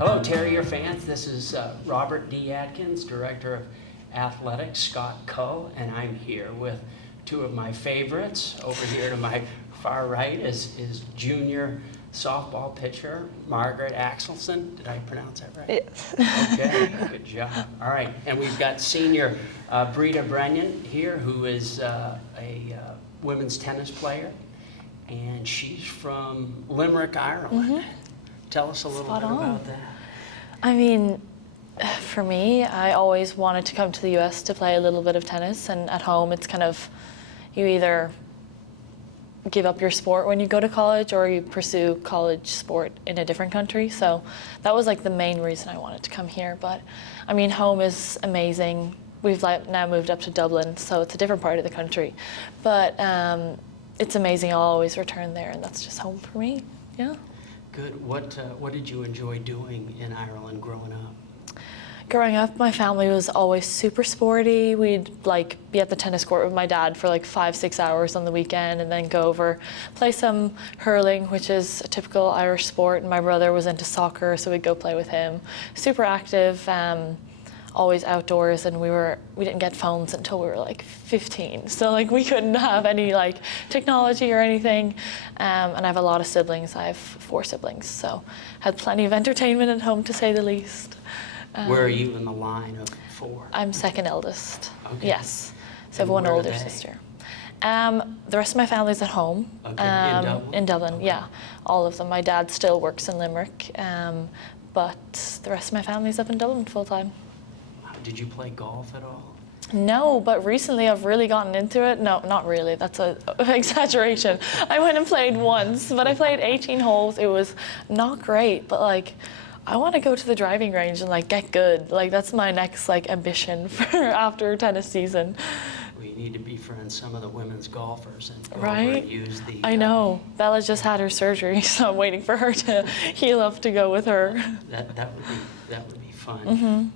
Hello, Terrier fans. This is Robert D. Atkins, Director of Athletics, Scott Kull, and I'm here with two of my favorites. Over here to my far right is junior softball pitcher Margaret Axelson. Did I pronounce that right? Yes. Okay, good job. All right, and we've got senior Breda Brennan here, who is a women's tennis player, and she's from Limerick, Ireland. Mm-hmm. Tell us a little Spot bit on. about that. I mean, for me, I always wanted to come to the US to play a little bit of tennis, and at home it's kind of, you either give up your sport when you go to college or you pursue college sport in a different country. So that was like the main reason I wanted to come here. But I mean, home is amazing. We've now moved up to Dublin, so it's a different part of the country. But it's amazing. I'll always return there, and that's just home for me. Yeah. Good. What did you enjoy doing in Ireland growing up? Growing up, my family was always super sporty. We'd like be at the tennis court with my dad for like 5-6 hours on the weekend and then go over, play some hurling, which is a typical Irish sport. And my brother was into soccer, so we'd go play with him. Super active, always outdoors, and we didn't get phones until we were like 15. So like we couldn't have any like technology or anything. And I have a lot of siblings. I have 4 siblings, so had plenty of entertainment at home, to say the least. Where are you in the line of 4? I'm second eldest. Okay. Yes. So I have And one where are older they? sister. The rest of my family's at home. Okay. In Dublin? In Dublin, Okay. yeah. All of them. My dad still works in Limerick, but the rest of my family's up in Dublin full time. Did you play golf at all? No, but recently I've really gotten into it. No, not really. That's an exaggeration. I went and played once, but I played 18 holes. It was not great, but like, I want to go to the driving range and like get good. Like that's my next like ambition for after tennis season. We need to befriend some of the women's golfers and go over Right? and use the. I know. Bella just had her surgery, so I'm waiting for her to heal up to go with her. That would be fun. Mm-hmm.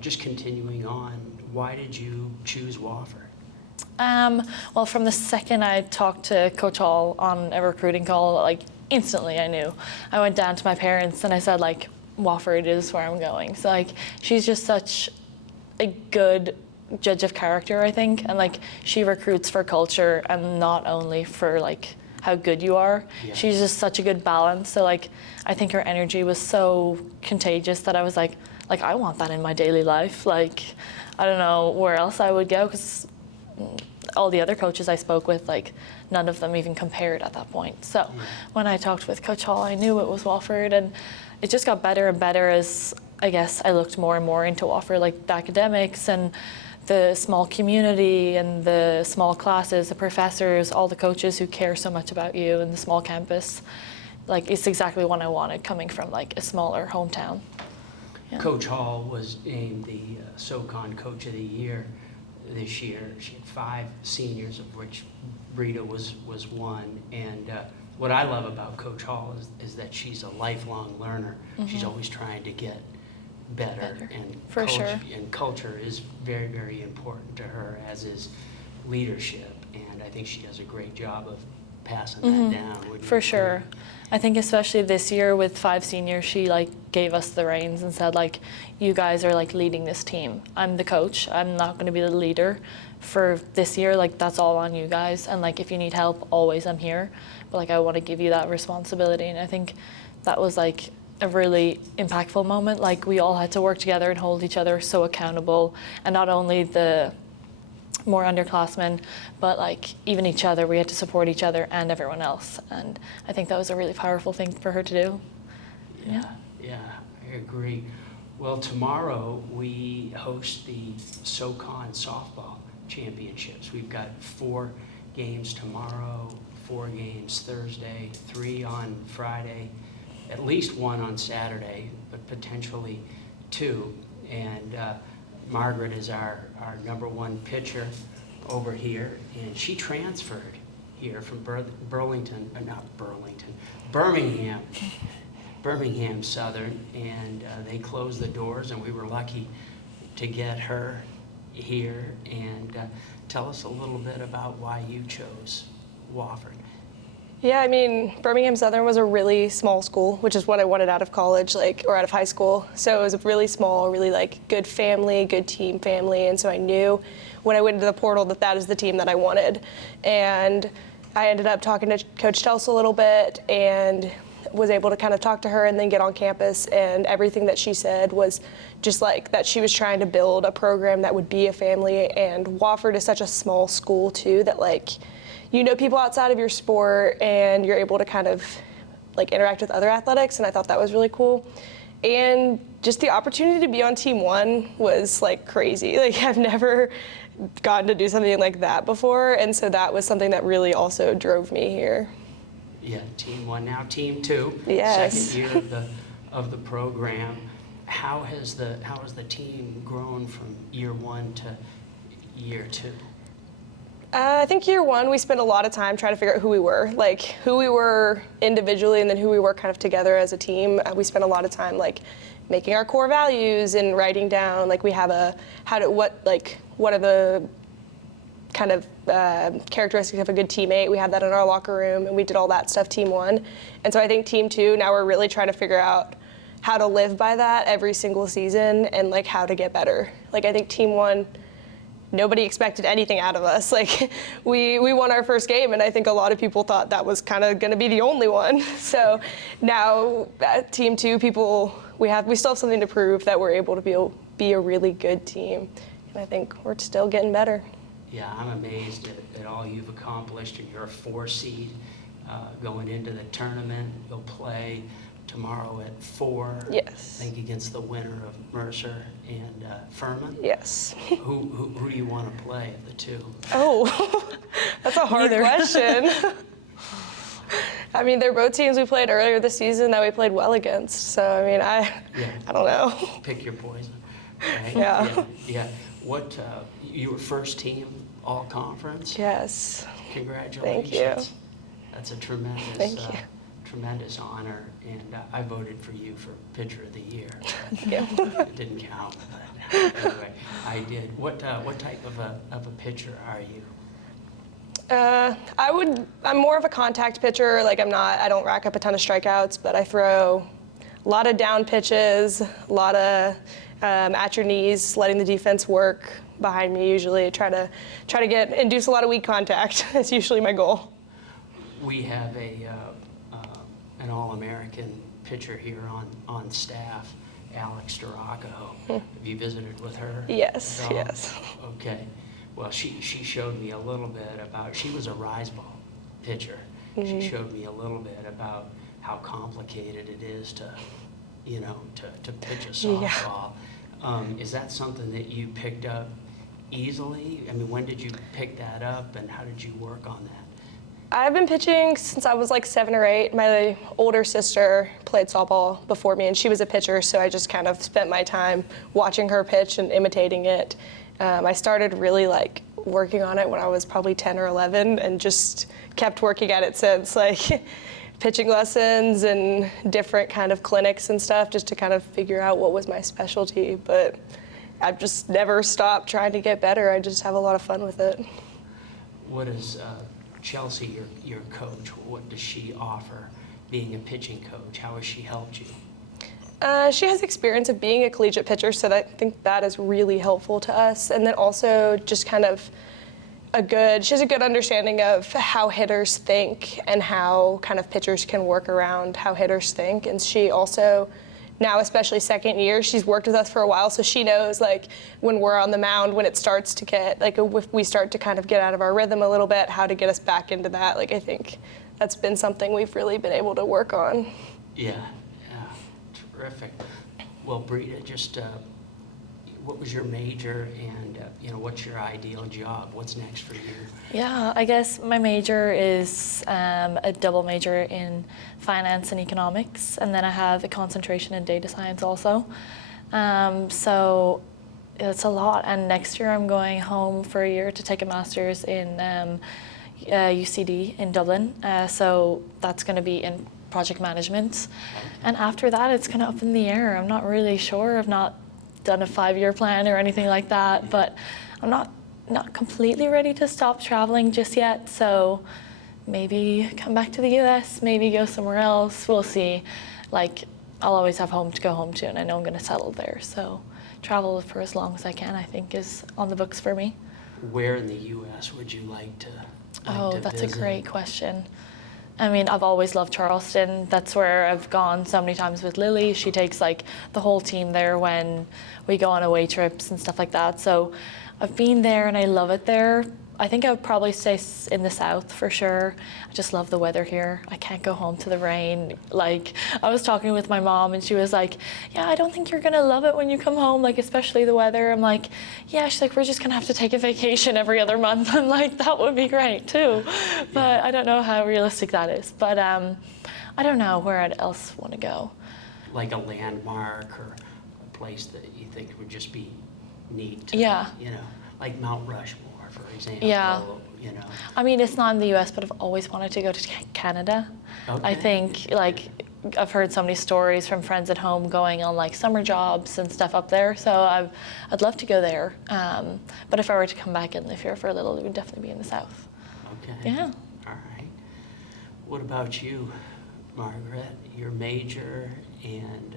Just continuing on, why did you choose Wofford? Well, from the second I talked to Coach Hall on a recruiting call, like instantly I knew. I went down to my parents and I said like, Wofford is where I'm going. So like, she's just such a good judge of character, I think, and like she recruits for culture and not only for like how good you are. Yeah. She's just such a good balance. So like, I think her energy was so contagious that I was like I want that in my daily life. Like, I don't know where else I would go, because all the other coaches I spoke with, like none of them even compared at that point. So when I talked with Coach Hall, I knew it was Wofford, and it just got better and better as I guess I looked more and more into Wofford, like the academics and the small community and the small classes, the professors, all the coaches who care so much about you, and the small campus. Like it's exactly what I wanted, coming from like a smaller hometown. Yeah. Coach Hall was named the SoCon Coach of the Year this year. She had 5 seniors, of which Breda was one. And what I love about Coach Hall is that she's a lifelong learner. Mm-hmm. She's always trying to get better. And For sure. And culture is very, very important to her, as is leadership. And I think she does a great job of passing that down. Wouldn't For you sure. agree? I think especially this year with 5 seniors, she like gave us the reins and said like, you guys are like leading this team. I'm the coach. I'm not going to be the leader for this year. Like that's all on you guys. And like if you need help, always I'm here. But like I want to give you that responsibility. And I think that was like a really impactful moment. Like we all had to work together and hold each other so accountable. And not only the more underclassmen, but like even each other, we had to support each other and everyone else. And I think that was a really powerful thing for her to do. Yeah, I agree. Well, tomorrow we host the SoCon Softball Championships. We've got 4 games tomorrow, 4 games Thursday, 3 on Friday, at least 1 on Saturday, but potentially 2. And Margaret is our number 1 pitcher over here, and she transferred here from Birmingham Southern, and they closed the doors, and we were lucky to get her here. And tell us a little bit about why you chose Wofford. Yeah, I mean, Birmingham Southern was a really small school, which is what I wanted out of college, or out of high school. So it was a really small, really good family, good team family. And so I knew when I went into the portal that is the team that I wanted. And I ended up talking to Coach Tels a little bit and was able to kind of talk to her and then get on campus. And everything that she said was just that she was trying to build a program that would be a family. And Wofford is such a small school too that you know people outside of your sport and you're able to kind of interact with other athletics, and I thought that was really cool. And just the opportunity to be on Team 1 was crazy. I've never gotten to do something like that before, and so that was something that really also drove me here. Yeah, Team 1, now Team 2. Yes. Second year of the program. How has the team grown from year 1 to year 2? I think year 1, we spent a lot of time trying to figure out who we were, who we were individually and then who we were kind of together as a team. We spent a lot of time making our core values and writing down we have what are the kind of characteristics of a good teammate. We had that in our locker room, and we did all that stuff Team 1. And so I think Team 2, now we're really trying to figure out how to live by that every single season and how to get better. I think Team 1, nobody expected anything out of us. We won our first game, and I think a lot of people thought that was kind of going to be the only one. So now at Team 2, we still have something to prove that we're able to be a really good team, and I think we're still getting better. Yeah, I'm amazed at all you've accomplished, and you're a 4 seed going into the tournament. You'll play tomorrow at 4. Yes. I think against the winner of Mercer and Furman. Yes. Who do you want to play of the two? Oh, that's a hard question. I mean, they're both teams we played earlier this season that we played well against. So, I mean, I don't know. Pick your poison, right? Yeah. What, you were first team all conference? Yes. Congratulations. Thank you. That's a tremendous, Thank you. Tremendous honor, and I voted for you for Pitcher of the Year. Yeah. It didn't count, but anyway, I did. What type of a pitcher are you? I'm more of a contact pitcher. I don't rack up a ton of strikeouts, but I throw a lot of down pitches, a lot of at your knees, letting the defense work behind me. Usually, try to induce a lot of weak contact. That's usually my goal. We have an All-American pitcher here on staff, Alex Duraco. Have you visited with her? Yes, yes. Okay. Well, she showed me a little bit about, she was a rise ball pitcher. Mm-hmm. She showed me a little bit about how complicated it is to pitch a softball. Yeah. Is that something that you picked up easily? I mean, when did you pick that up, and how did you work on that? I've been pitching since I was 7 or 8. My older sister played softball before me, and she was a pitcher, so I just kind of spent my time watching her pitch and imitating it. I started really working on it when I was probably 10 or 11, and just kept working at it since, pitching lessons and different kind of clinics and stuff, just to kind of figure out what was my specialty. But I've just never stopped trying to get better. I just have a lot of fun with it. What is Chelsea, your coach, what does she offer being a pitching coach? How has she helped you? She has experience of being a collegiate pitcher, so I think that is really helpful to us. And then also just kind of she has a good understanding of how hitters think and how kind of pitchers can work around how hitters think. And she also, now especially second year, she's worked with us for a while, so she knows when we're on the mound, when it starts to get, if we start to kind of get out of our rhythm a little bit, how to get us back into that. I think that's been something we've really been able to work on. Yeah, terrific. Well, Breda, just what was your major, and what's your ideal job? What's next for you? Yeah, I guess my major is a double major in finance and economics, and then I have a concentration in data science also. So it's a lot, and next year I'm going home for a year to take a master's in UCD in Dublin. So that's going to be in project management, and after that it's kind of up in the air. I'm not really sure. I've not done a 5-year plan or anything like that, but I'm not completely ready to stop traveling just yet. So maybe come back to the US, maybe go somewhere else. We'll see. Like, I'll always have home to go home to, and I know I'm going to settle there. So travel for as long as I can, I think, is on the books for me. Where in the U.S. would you like to That's visit? a great question. I mean, I've always loved Charleston. That's where I've gone so many times with Lily. She takes like the whole team there when we go on away trips and stuff like that. So I've been there and I love it there. I think I would probably stay in the south for sure. I just love the weather here. I can't go home to the rain. Like, I was talking with my mom and she was like, yeah, I don't think you're gonna love it when you come home, like especially the weather. I'm like, yeah, she's like, we're just gonna have to take a vacation every other month. I'm like, that would be great too. But I don't know how realistic that is. But I don't know where I'd else wanna go. Like a landmark or a place that you think would just be neat to, Yeah. you know, like Mount Rushmore, for example. Yeah. You know. I mean, it's not in the US, but I've always wanted to go to Canada. Okay. I think, like, I've heard so many stories from friends at home going on, like, summer jobs and stuff up there, so I'd love to go there. But if I were to come back and live here for a little, it would definitely be in the south. Okay. Yeah. All right. What about you, Margaret? Your major and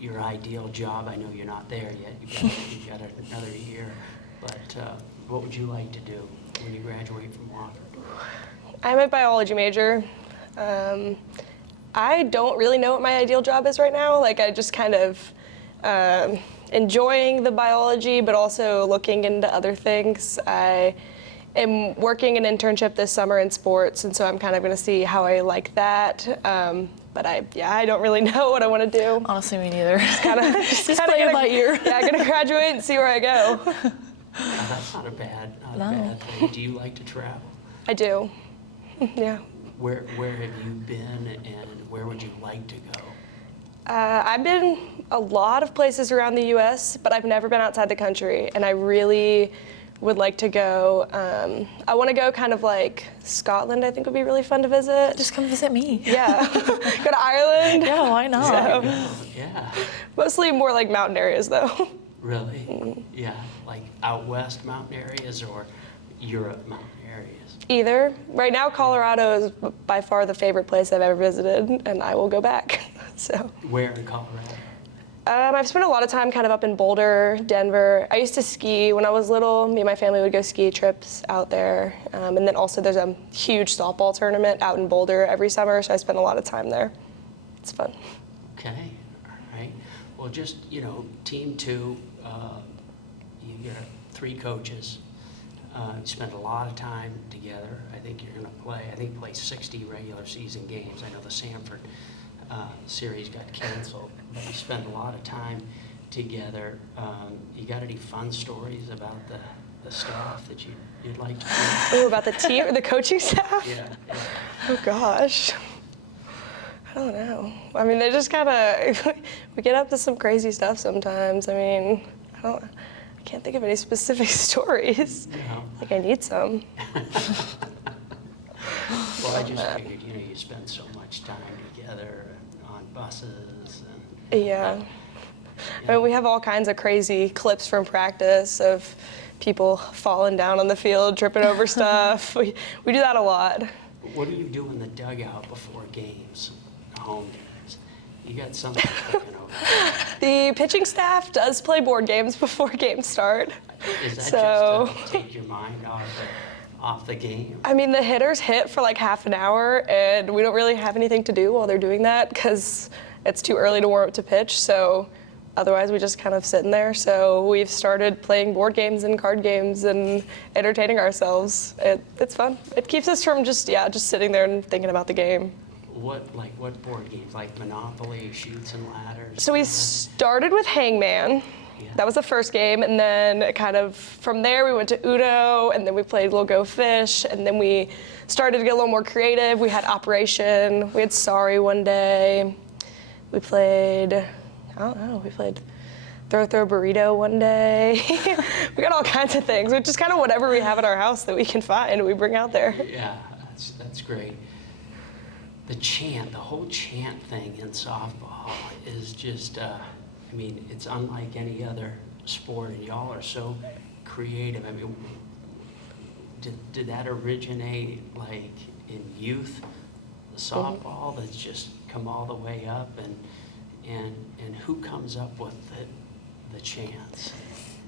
your ideal job? I know you're not there yet. You've got another year. But what would you like to do when you graduate from Wofford? I'm a biology major. I don't really know what my ideal job is right now. Like, I just kind of enjoying the biology, but also looking into other things. I am working an internship this summer in sports, and so I'm kind of going to see how I like that. But I don't really know what I want to do. Honestly, me neither. Just play it by ear. Yeah, I'm going to graduate and see where I go. That's not a bad No. thing. Do you like to travel? I do. Yeah. Where have you been and where would you like to go? I've been a lot of places around the U.S., but I've never been outside the country, and I really would like to go. I want to go kind of like Scotland, I think would be really fun to visit. Just come visit me. Yeah. Go to Ireland. Yeah, why not? Yeah. Mostly more like mountain areas, though. Really? Yeah. Like out west mountain areas or Europe mountain areas? Either. Right now, Colorado is by far the favorite place I've ever visited, and I will go back. So. Where in Colorado? I've spent a lot of time kind of up in Boulder, Denver. I used to ski when I was little. Me and my family would go ski trips out there. And then also there's a huge softball tournament out in Boulder every summer, so I spend a lot of time there. It's fun. Okay, all right. Well, just, you know, team two, you get 3 coaches. You spend a lot of time together. I think you're going to play 60 regular season games. I know the Sanford series got canceled, but you spend a lot of time together. You got any fun stories about the staff that you'd like to share? Oh, about the team, the coaching staff? Yeah. Oh gosh. I don't know. I mean, they just kind of, we get up to some crazy stuff sometimes. I mean, I can't think of any specific stories. No. Like I need some. Well, I just figured, you know, you spend so much time together on buses and. Yeah. I mean, we have all kinds of crazy clips from practice of people falling down on the field, tripping over stuff. We do that a lot. What do you do in the dugout before games, home games? You got something cooking over there. The pitching staff does play board games before games start. Is that So, just to take your mind off the game? I mean, the hitters hit for like half an hour, and we don't really have anything to do while they're doing that because it's too early to warm up to pitch. So otherwise, we just kind of sit in there. So we've started playing board games and card games and entertaining ourselves. It's fun. It keeps us from just sitting there and thinking about the game. What board games? Like Monopoly, Chutes and Ladders? So we started with Hangman. Yeah. That was the first game, and then kind of from there we went to Uno, and then we played Little Go Fish, and then we started to get a little more creative. We had Operation, we had Sorry one day. We played, I don't know, we played Throw Burrito one day. We got all kinds of things, which is kind of whatever we have at our house that we can find, we bring out there. Yeah, that's great. The whole chant thing in softball is just, I mean, it's unlike any other sport, and y'all are so creative. I mean, did that originate like in youth softball that's just come all the way up, and who comes up with the chants?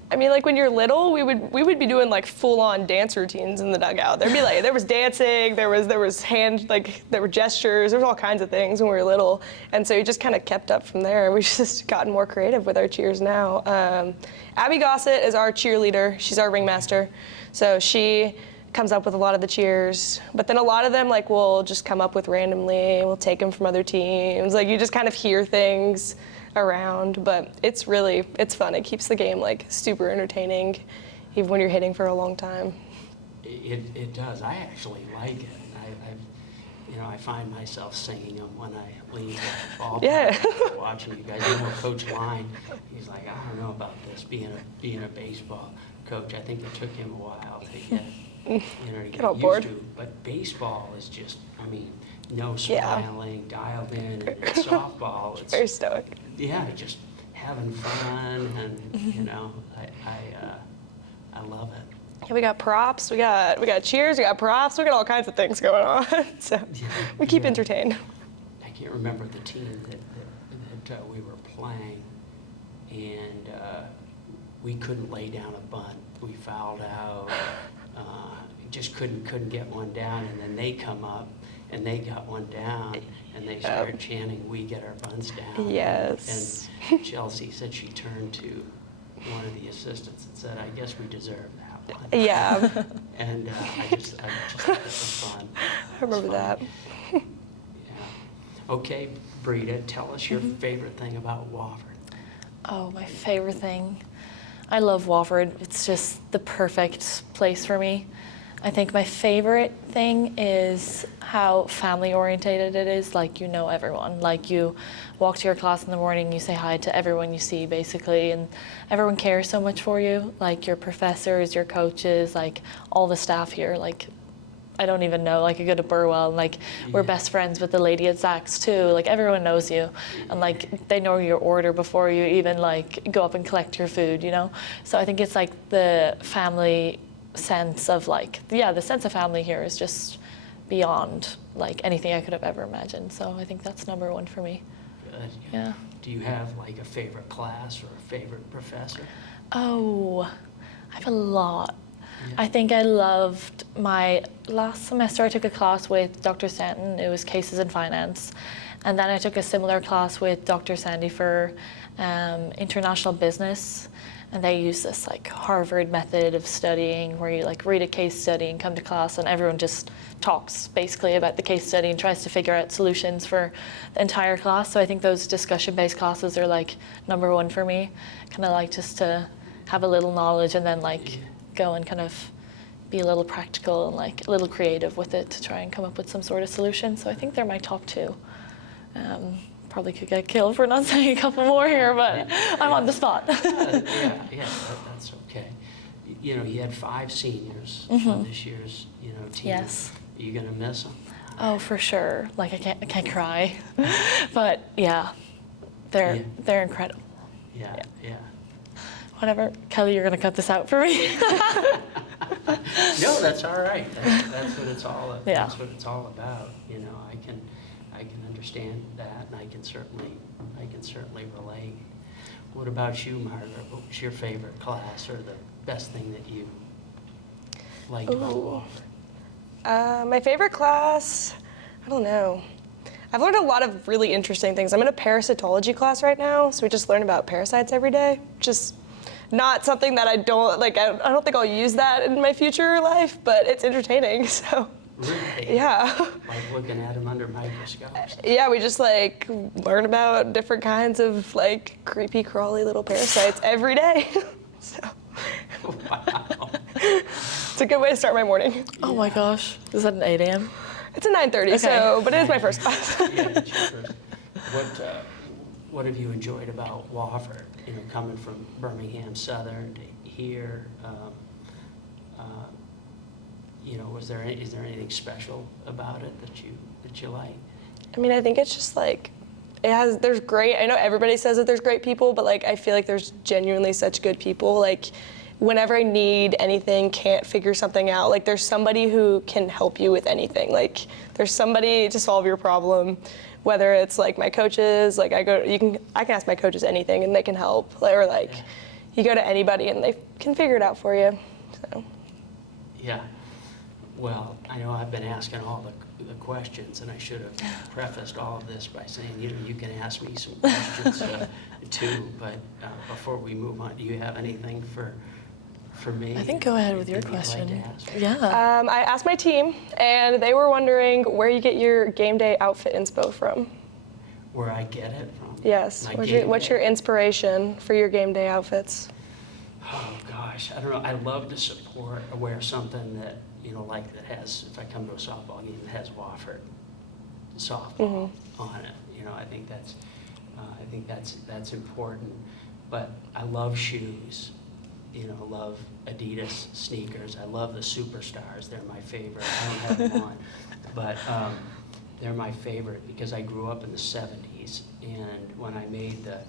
I mean, like when you're little, we would be doing like full-on dance routines in the dugout. There'd be like, there was dancing, there was hand, like there were gestures, there was all kinds of things when we were little. And so you just kind of kept up from there. We've just gotten more creative with our cheers now. Abby Gossett is our cheerleader. She's our ringmaster. So she comes up with a lot of the cheers. But then a lot of them like we'll just come up with randomly. We'll take them from other teams. Like you just kind of hear things around, but it's fun. It keeps the game like super entertaining, even when you're hitting for a long time. It does. I actually like it. I find myself singing them when I leave the ballpark. Yeah. Watching you guys. I know Coach Line, he's like, I don't know about this being a baseball coach. I think it took him a while to get on used board. to. But baseball is just, I mean, no Yeah. smiling, dialed in, and softball. It's Very stoic. yeah, just having fun, and I love it. Yeah, we got props, we got cheers, we got props, we got all kinds of things going on. So we keep entertained. I can't remember the team that we were playing, and we couldn't lay down a bunt. We fouled out, just couldn't get one down, and then they come up and they got one down, and they started chanting, "We get our bunts down." Yes. And Chelsea said she turned to one of the assistants and said, "I guess we deserve that one." Yeah, And I just thought it was fun. I remember that. Yeah. Okay, Breda, tell us your favorite thing about Wofford. Oh, my favorite thing. I love Wofford. It's just the perfect place for me. I think my favorite thing is how family orientated it is. Like, you know everyone. Like, you walk to your class in the morning, you say hi to everyone you see, basically, and everyone cares so much for you. Like, your professors, your coaches, like, all the staff here. Like, I don't even know. Like, I go to Burwell, and, like, we're best friends with the lady at Zach's, too. Like, everyone knows you. And, like, they know your order before you even, like, go up and collect your food, you know? So I think it's, like, the family sense of like, the sense of family here is just beyond like anything I could have ever imagined. So I think that's number one for me. Good. Yeah. Do you have like a favorite class or a favorite professor? Oh, I have a lot. Yeah. I think I loved my last semester. I took a class with Dr. Stanton. It was Cases in Finance. And then I took a similar class with Dr. Sandy for international business. And they use this like Harvard method of studying where you like read a case study and come to class and everyone just talks basically about the case study and tries to figure out solutions for the entire class. So I think those discussion-based classes are like number one for me. Kind of like just to have a little knowledge and then like go and kind of be a little practical and like a little creative with it to try and come up with some sort of solution. So I think they're my top two. Probably could get killed for not saying a couple more here, but I'm on the spot. That's okay. You know, you had 5 seniors on this year's, team. Yes. Are you gonna miss them? Oh, for sure. Like I can't cry, but yeah, they're incredible. Yeah. Whatever, Kelly, you're gonna cut this out for me. No, that's all right. That's what it's all. Yeah. That's what it's all about. I can understand that, and I can certainly relate. What about you, Margaret? What was your favorite class, or the best thing that you liked about Wofford? My favorite class, I don't know. I've learned a lot of really interesting things. I'm in a parasitology class right now, so we just learn about parasites every day. Just not something that I don't think I'll use that in my future life, but it's entertaining. So. Really? Yeah. Like looking at them under microscopes. Yeah, we just like learn about different kinds of like creepy, crawly little parasites every day. So. Wow. It's a good way to start my morning. Oh my gosh, is that an 8 a.m.? It's a 9:30, Okay. so but it is my first class. Yeah, it's your first. What have you enjoyed about Wofford? Coming from Birmingham Southern to here. Is there anything special about it that you like? I mean, I think it's just like there's great. I know everybody says that there's great people, but like I feel like there's genuinely such good people. Like whenever I need anything, can't figure something out, like there's somebody who can help you with anything. Like there's somebody to solve your problem, whether it's like my coaches, like I can ask my coaches anything and they can help, or like you go to anybody and they can figure it out for you. So. Yeah. Well, I know I've been asking all the questions, and I should have prefaced all of this by saying, you can ask me some questions too, but before we move on, do you have anything for me? I think go ahead with your Anything you'd like question. to ask? Yeah. I asked my team, and they were wondering where you get your game day outfit inspo from. Where I get it from? Yes. My What's game your day? inspiration for your game day outfits? Oh gosh, I don't know. I love to wear something that, like that has, if I come to a softball game, that has Wofford softball on it. I think that's important. But I love shoes. Love Adidas sneakers. I love the Superstars. They're my favorite. I don't have them on, but they're my favorite because I grew up in the 70s, and when I made the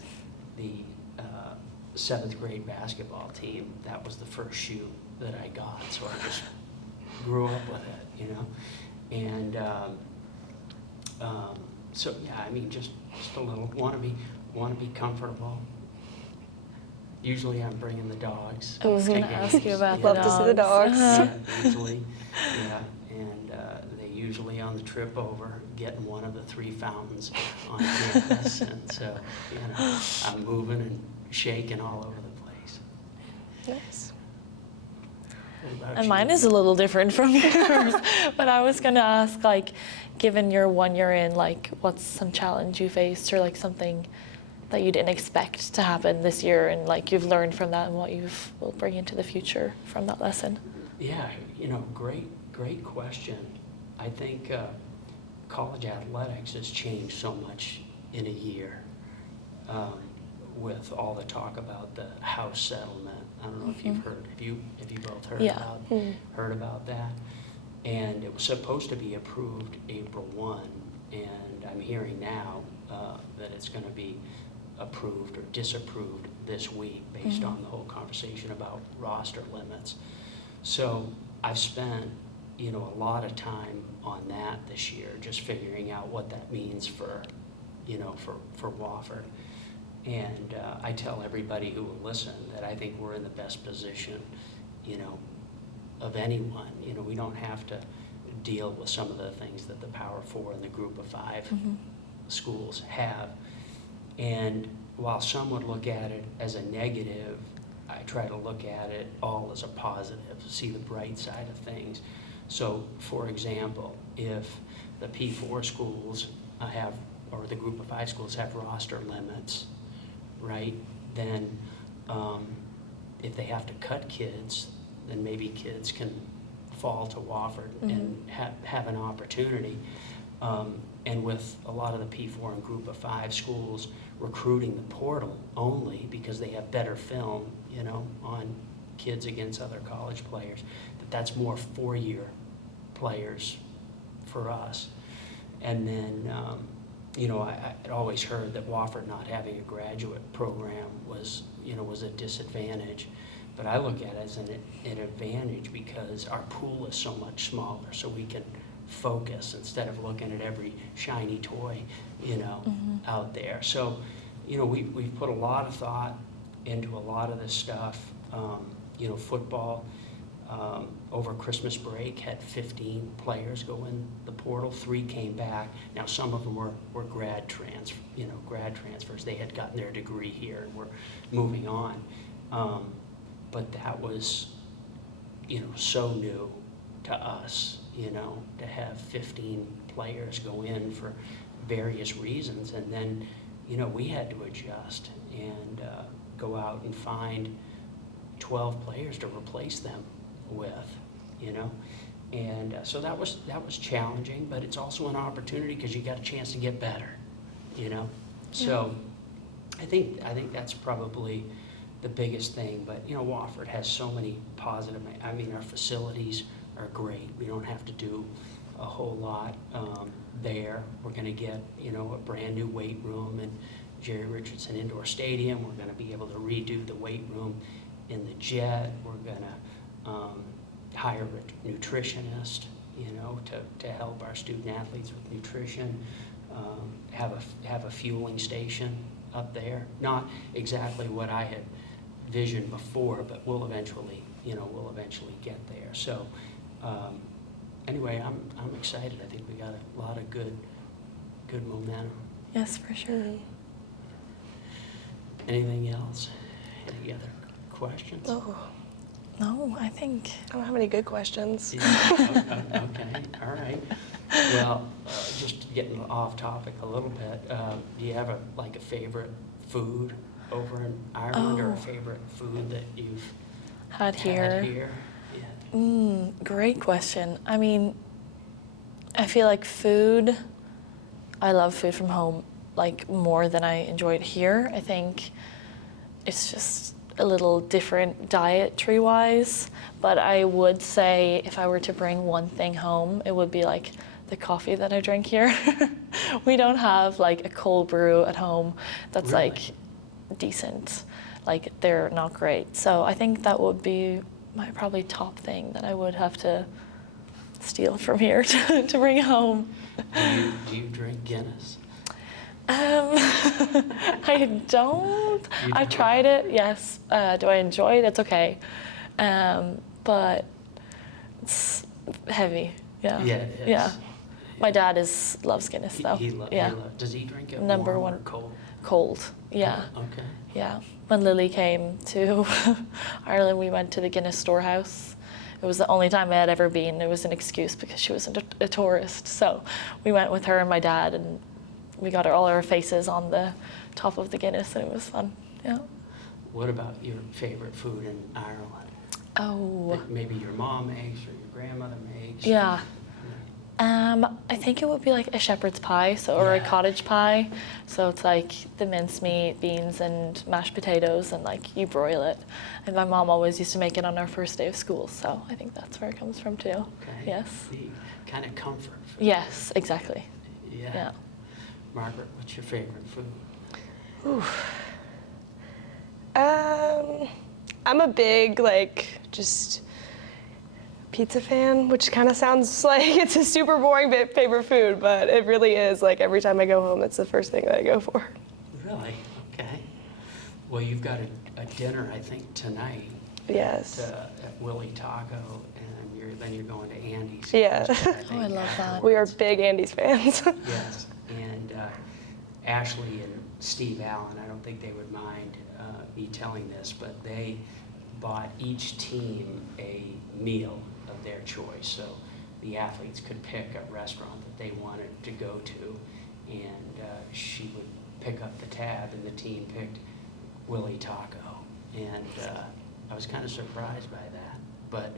7th grade basketball team, that was the first shoe that I got. So I just grew up with it, and so yeah, I mean, just a little want to be comfortable. Usually I'm bringing the dogs. I was to going to games, ask you about the Love to see the dogs. Yeah, usually, yeah, and they usually on the trip over getting one of the 3 fountains on campus, and so I'm moving and shaking all over the place. Nice. What about And you? mine is a little different from yours, but I was gonna ask, like, given your 1 year in, like, what's some challenge you faced, or like something that you didn't expect to happen this year, and like you've learned from that, and what you will bring into the future from that lesson? Yeah, great question. I think college athletics has changed so much in a year, with all the talk about the House settlement. I don't know if you've heard. Have you both heard Yeah. heard about that? And it was supposed to be approved April 1, and I'm hearing now that it's going to be approved or disapproved this week based on the whole conversation about roster limits. So I've spent, a lot of time on that this year, just figuring out what that means for Wofford. And I tell everybody who will listen that I think we're in the best position, of anyone. We don't have to deal with some of the things that the Power 4 and the Group of 5 schools have. And while some would look at it as a negative, I try to look at it all as a positive, see the bright side of things. So, for example, if the P4 schools or the Group of 5 schools have roster limits, right, then if they have to cut kids, then maybe kids can fall to Wofford and have an opportunity. And with a lot of the P4 and Group of 5 schools recruiting the portal only because they have better film, on kids against other college players, that's more 4-year players for us. And then, I'd always heard that Wofford not having a graduate program was a disadvantage. But I look at it as an advantage because our pool is so much smaller, so we can focus instead of looking at every shiny toy, out there. So, we've put a lot of thought into a lot of this stuff. Football over Christmas break had 15 players go in the portal. 3 came back. Now some of them were grad transfers. They had gotten their degree here and were moving on. But that was, so new to us, to have 15 players go in for various reasons. And then, we had to adjust and go out and find 12 players to replace them with, And so that was challenging, but it's also an opportunity because you got a chance to get better, So I think that's probably the biggest thing. But Wofford has so many positive. I mean, our facilities are great. We don't have to do a whole lot there. We're going to get a brand new weight room and Jerry Richardson Indoor Stadium. We're going to be able to redo the weight room in the jet. We're gonna hire a nutritionist, to help our student athletes with nutrition. Have a fueling station up there. Not exactly what I had visioned before, but we'll eventually get there. So anyway, I'm excited. I think we got a lot of good momentum. Yes, for sure. Anything else? Any other questions? Oh, No, I think. I don't have any good questions. Yeah, okay, all right. Well, just getting off topic a little bit, do you have a favorite food over in Ireland, or a favorite food that you've Had had here. here? Yeah. Great question. I mean, I feel like food, I love food from home more than I enjoy it here. I think it's just a little different dietary-wise, but I would say if I were to bring one thing home, it would be the coffee that I drink here. We don't have a cold brew at home that's Really? Decent. They're not great. So I think that would be my probably top thing that I would have to steal from here to bring home. Do you drink Guinness? I don't. You I've don't? tried it, yes. Do I enjoy it? It's okay. But it's heavy. Yeah. Yeah, it is. Yeah. My dad loves Guinness though. Yeah. Does he drink it Number warm or one. cold? Cold. Yeah. Okay. Yeah. When Lily came to Ireland, we went to the Guinness storehouse. It was the only time I had ever been. It was an excuse because she wasn't a tourist. So we went with her and my dad, and we got all our faces on the top of the Guinness, and it was fun. Yeah. What about your favorite food in Ireland? Oh. That maybe your mom makes or your grandmother makes? Yeah. I think it would be a shepherd's pie, or a Yeah. cottage pie. So it's the mincemeat, beans, and mashed potatoes, and you broil it. And my mom always used to make it on our first day of school, so I think that's where it comes from too. Okay. Yes. The kind of comfort food. Yes, exactly. Yeah. Yeah. Margaret, what's your favorite food? I'm a big just pizza fan, which kind of sounds like it's a super boring favorite food, but it really is. Every time I go home, it's the first thing that I go for. Really? Okay. Well, you've got a dinner, I think, tonight Yes. at Willie Taco, and then you're going to Andy's. Yeah. Oh, I love that. We are big Andy's fans. Yes, and Ashley and Steve Allen, I don't think they would mind me telling this, but they bought each team a meal of their choice. So the athletes could pick a restaurant that they wanted to go to, and she would pick up the tab, and the team picked Willie Taco. And I was kind of surprised by that. But,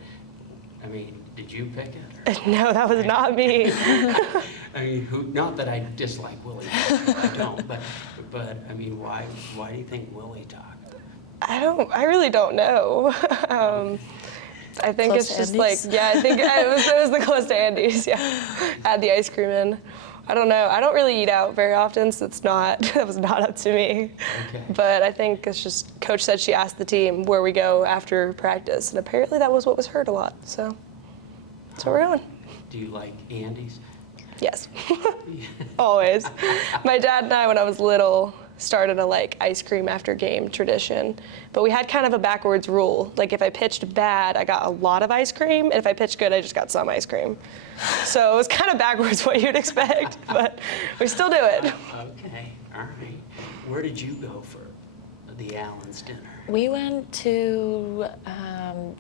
I mean, did you pick it? Or? No, that was not me. I mean, not that I dislike Willie Taco, I don't, but I mean, why do you think Willie Taco? I really don't know. I think Close it's to just Andy's? I think it was the close to Andy's, yeah. Add the ice cream in. I don't know. I don't really eat out very often, so that was not up to me. Okay. But I think it's just, Coach said she asked the team where we go after practice, and apparently that was what was heard a lot, so that's where we're going. Do you like Andy's? Yes, always. My dad and I, when I was little, started a ice cream after game tradition, but we had kind of a backwards rule. If I pitched bad, I got a lot of ice cream, and if I pitched good, I just got some ice cream. So it was kind of backwards what you'd expect, but we still do it. Okay, all right. Where did you go for the Allen's dinner? We went to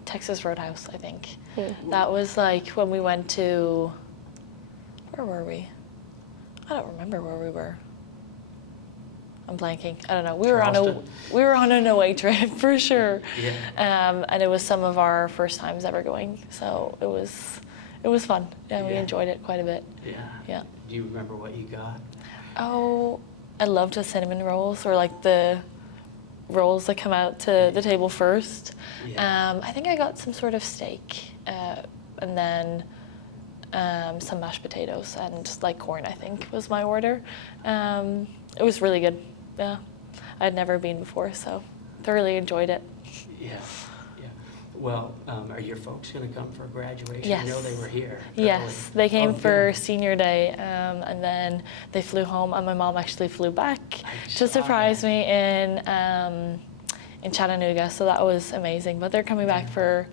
Texas Roadhouse, I think. That was when we went to, where were we? I don't remember where we were. I'm blanking. I don't know. We were on an away trip for sure. Yeah. And it was some of our first times ever going, so it was fun. Yeah, we Yeah. enjoyed it quite a bit. Yeah. Yeah. Do you remember what you got? Oh, I loved the cinnamon rolls, or the rolls that come out to the table first. Yeah. I think I got some sort of steak, and then some mashed potatoes and corn, I think was my order. It was really good. Yeah, I'd never been before, so thoroughly enjoyed it. Yeah, yeah. Well, are your folks going to come for graduation? Yes. I know they were here. Yes, early. they came Oh, for good. senior day, and then they flew home, and my mom actually flew back I to saw surprise that. me in Chattanooga. So that was amazing. But they're coming back Yeah. for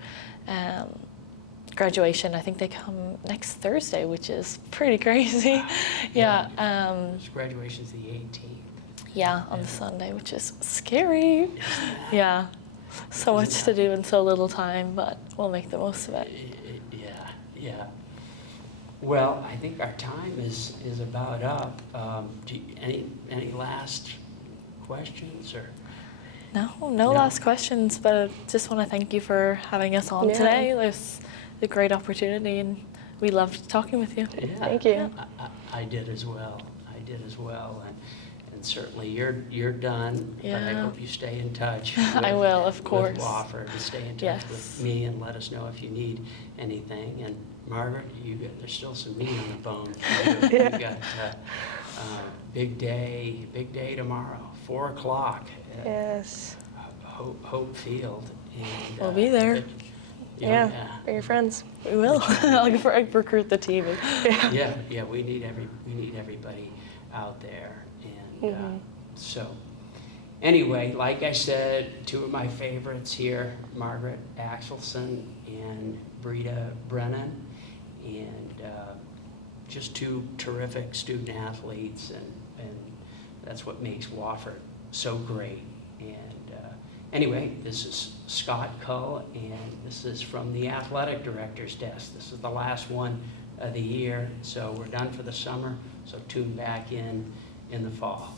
graduation. I think they come next Thursday, which is pretty crazy. Yeah. This graduation's the 18th. Yeah, on the Sunday, which is scary. Is that- Yeah, so much Isn't to that- do in so little time, but we'll make the most of it. Yeah, yeah. Well, I think our time is about up. Any last questions or? No last questions, but I just want to thank you for having us on Yeah. today. It was a great opportunity, and we loved talking with you. Yeah, Thank you. I did as well. I did as well, and certainly you're done. But I Yeah. hope you stay in touch. I will, of course. With Wofford, and stay in touch Yes. with me, and let us know if you need anything. And Margaret, there's still some meat on the bone. You've got big day tomorrow, 4 o'clock. Yes. Hope Field. And, We'll be there. Yeah. Bring your friends. We will. I'll recruit the team. Yeah, we need everybody out there, and so. Anyway, like I said, 2 of my favorites here, Margaret Axelson and Breda Brennan, and just 2 terrific student athletes, and that's what makes Wofford so great. And anyway, this is Scott Kull, and this is from the athletic director's desk. This is the last one of the year, so we're done for the summer, so tune back in the fall.